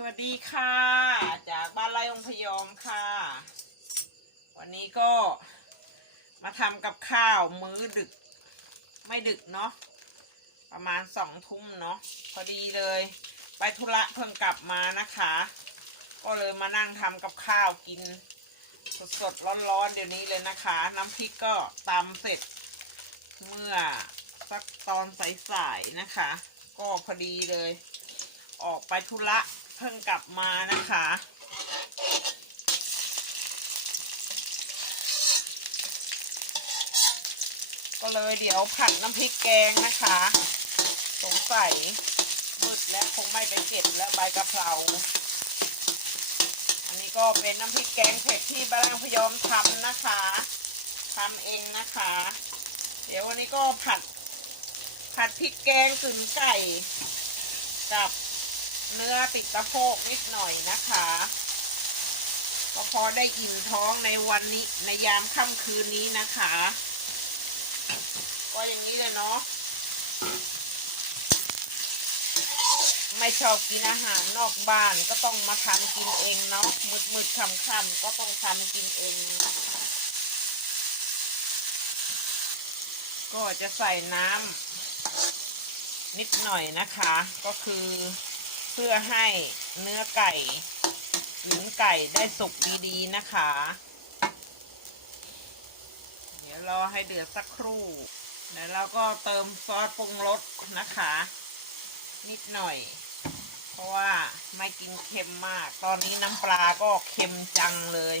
สวัสดีค่ะ จากบ้านไร่องพยอมค่ะ วันนี้ก็มาทำกับข้าวมื้อดึก ไม่ดึกเนาะประมาณสองทุ่มเนาะพอดีเลย ไปธุระเพิ่งกลับมานะคะ ก็เลยมานั่งทำกับข้าวกิน สดๆร้อนๆเดี๋ยวนี้เลยนะคะ น้ำพริกก็ตำเสร็จ เมื่อสักตอนสายๆนะคะ ก็พอดีเลย ออกไปธุระ เพิ่งกลับมานะคะ ก็เลยเดี๋ยวผัดน้ำพริกแกงนะคะ สงสัยมืดและคงไม่ไปเก็บและใบกะเพราอันนี้ก็เป็นน้ำพริกแกงเผ็ดที่บ้านพยอมทำนะคะทำเองนะคะ เดี๋ยววันนี้ก็ผัดผัดพริกแกงกึ่งไก่กับ เนื้อติดตะโพกนิดหน่อยนะคะก็พอได้อิ่มท้องในวันนี้ในยามค่ำคืนนี้นะคะ ก็อย่างนี้เลยเนาะไม่ชอบกินอาหารนอกบ้านก็ต้องมาทำกินเองเนาะมืดมืดๆค่ำๆก็ต้องทำกินเอง ก็จะใส่น้ำนิดหน่อยนะคะ ก็คือ พื่อให้เนื้อไก่หรือไก่ได้สุกดีๆนะคะ เดี๋ยวรอให้เดือดสักครู่ แล้วเราก็เติมซอสปรุงรสนะคะ นิดหน่อย เพราะว่าไม่กินเค็มมาก ตอนนี้น้ำปลาก็เค็มจังเลย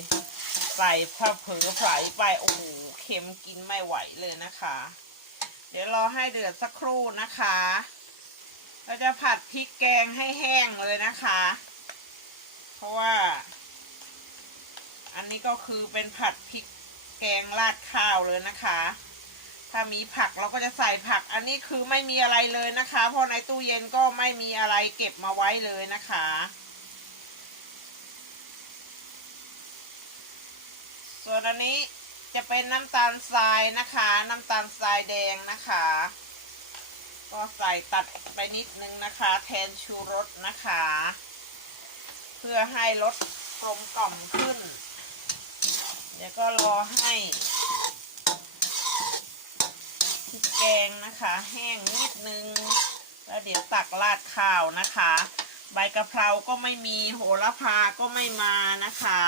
ใส่ผ้าเผือไฝไปโอ้โหเค็มกินไม่ไหวเลยนะคะ เดี๋ยวรอให้เดือดสักครู่นะคะ เราจะผัดพริกแกงให้แห้งเลยนะคะ เพราะว่า อันนี้ก็คือเป็นผัดพริกแกงราดข้าวเลยนะคะ ถ้ามีผักเราก็จะใส่ผัก อันนี้คือไม่มีอะไรเลยนะคะ เพราะในตู้เย็นก็ไม่มีอะไรเก็บมาไว้เลยนะคะส่วนอันนี้จะเป็นน้ำตาลทรายนะคะ น้ำตาลทรายแดงนะคะ ก็ใส่ตัดไปนิดนึงนะคะ แทนชูรสนะคะ เพื่อให้รสกลมกล่อมขึ้น เดี๋ยวก็รอให้พริกแกงนะคะ แห้งนิดนึง แล้วเดี๋ยวตักราดข้าวนะคะ ใบกะเพราก็ไม่มีโหระพาก็ไม่มานะคะ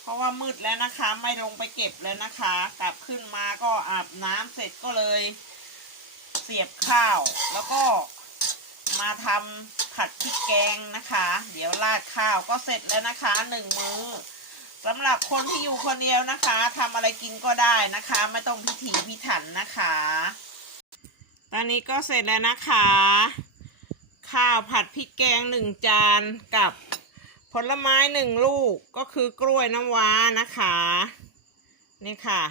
เพราะว่ามืดแล้วนะคะไม่ลงไปเก็บแล้วนะคะ กลับขึ้นมาก็อาบน้ำเสร็จก็เลย เสียบข้าว แล้วก็มาทำผัดพริกแกงนะคะ เดี๋ยวราดข้าวก็เสร็จแล้วนะคะหนึ่งมื้อสำหรับคนที่อยู่คนเดียวนะคะทำอะไรกินก็ได้นะคะ ไม่ต้องพิถีพิถันนะคะ ตอนนี้ก็เสร็จแล้วนะคะ ข้าวผัดพริกแกงหนึ่งจานกับผลไม้หนึ่งลูกก็คือกล้วยน้ำว้านะคะ นี่ค่ะ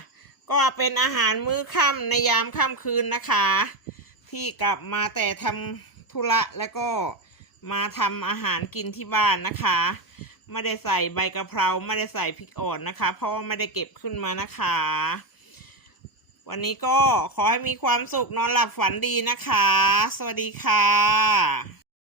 ก็เป็นอาหารมื้อค่ำในยามค่ำคืนนะคะ ที่กลับมาแต่ทำธุระแล้วก็มาทำอาหารกินที่บ้านนะคะ ไม่ได้ใส่ใบกะเพราไม่ได้ใส่พริกอ่อนนะคะ เพราะว่าไม่ได้เก็บขึ้นมานะคะ วันนี้ก็ขอให้มีความสุขนอนหลับฝันดีนะคะ สวัสดีค่ะ